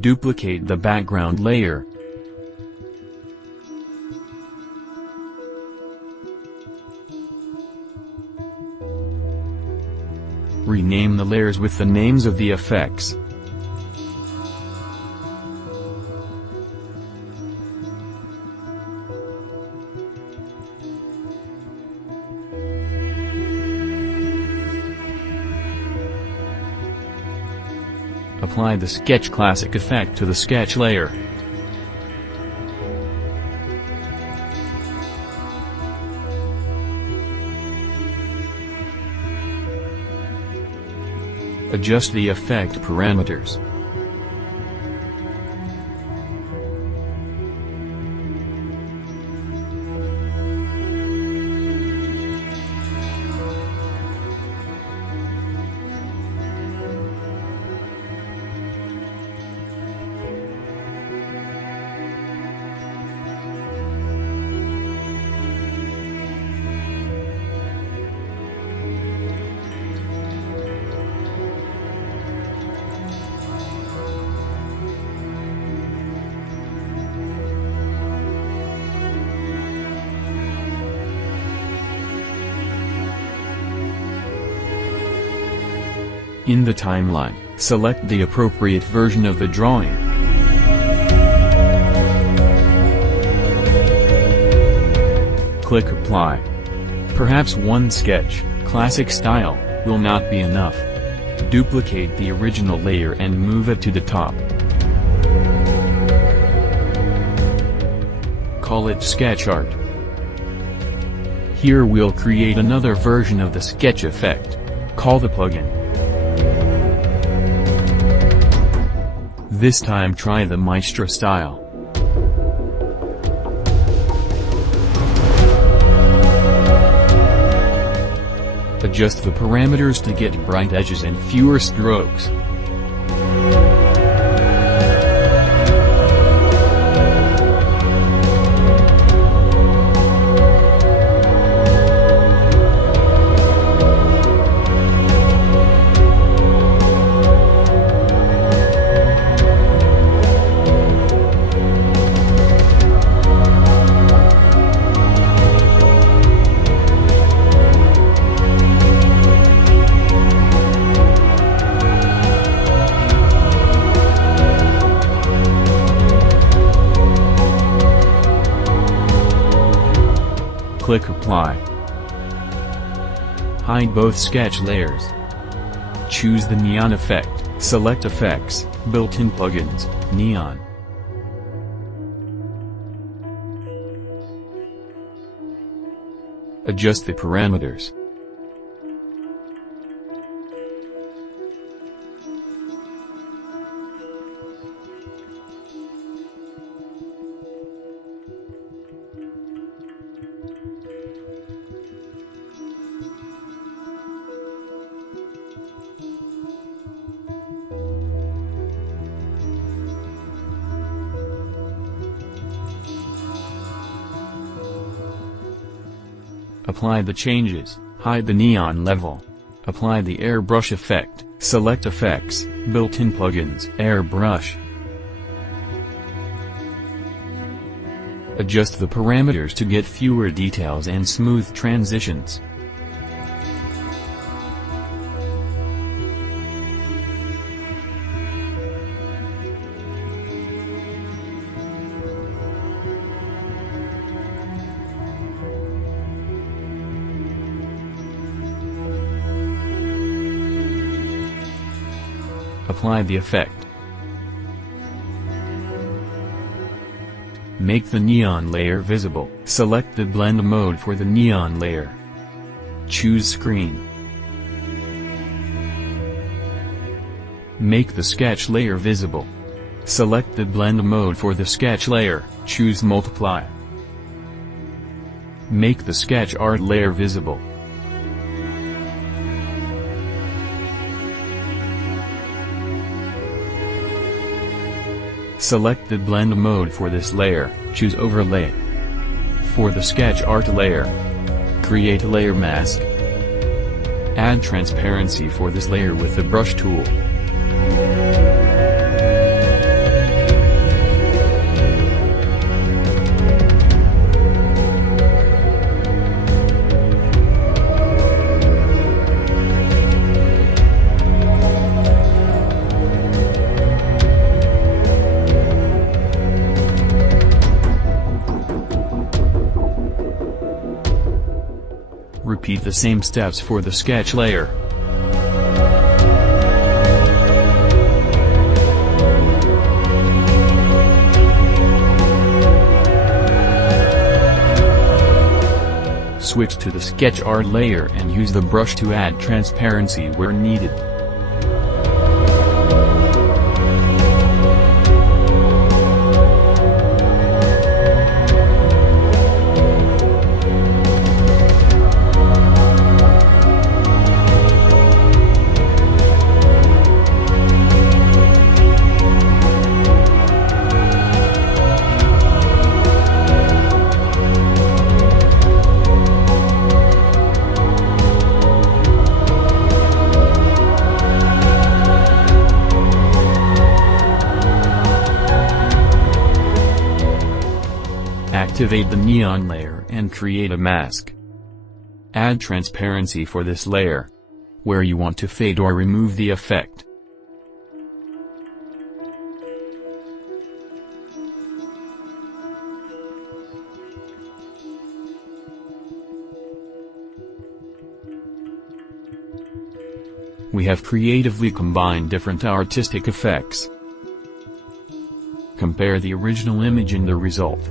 Duplicate the background layer. Rename the layers with the names of the effects. Apply the Sketch Classic effect to the sketch layer. Adjust the effect parameters. In the timeline, select the appropriate version of the drawing. Click Apply. Perhaps one sketch, classic style, will not be enough. Duplicate the original layer and move it to the top. Call it Sketch Art. Here we'll create another version of the sketch effect. Call the plugin. This time try the Maestro style. Adjust the parameters to get bright edges and fewer strokes. Click Apply. Hide both sketch layers. Choose the Neon effect, select Effects, Built-in Plugins, Neon. Adjust the parameters. Apply the changes, hide the neon level. Apply the airbrush effect, select Effects, Built-in Plugins, AirBrush. Adjust the parameters to get fewer details and smooth transitions. Apply the effect. Make the neon layer visible. Select the blend mode for the neon layer. Choose Screen. Make the sketch layer visible. Select the blend mode for the sketch layer, choose Multiply. Make the sketch art layer visible. Select the blend mode for this layer, choose Overlay. For the sketch art layer, create a layer mask. Add transparency for this layer with the brush tool. Repeat the same steps for the sketch layer. Switch to the sketch art layer and use the brush to add transparency where needed. Activate the neon layer and create a mask. Add transparency for this layer, where you want to fade or remove the effect. We have creatively combined different artistic effects. Compare the original image and the result.